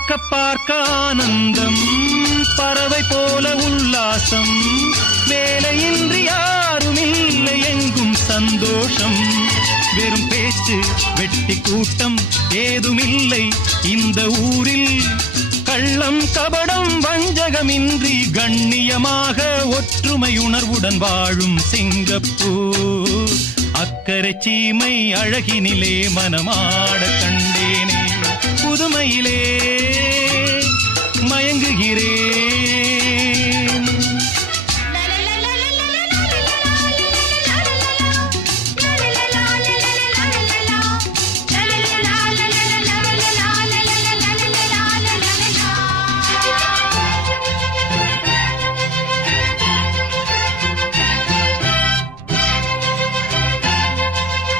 பார்க்க பார்க்க ஆனந்தம், பறவை போல உல்லாசம், வேலையின்றி யாரும் இல்லை எங்கும் சந்தோஷம். வெறும் பேச்சு வெட்டி கூட்டம் ஏதுமில்லை இந்த ஊரில். கள்ளம் கபடம் வஞ்சகமின்றி கண்ணியமாக ஒற்றுமை உணர்வுடன் வாழும் சிங்கப்பூர். அக்கரை சீமை அழகினிலே மனமாட கண்டேனே, புதுமையிலே மயங்குகிறேன்.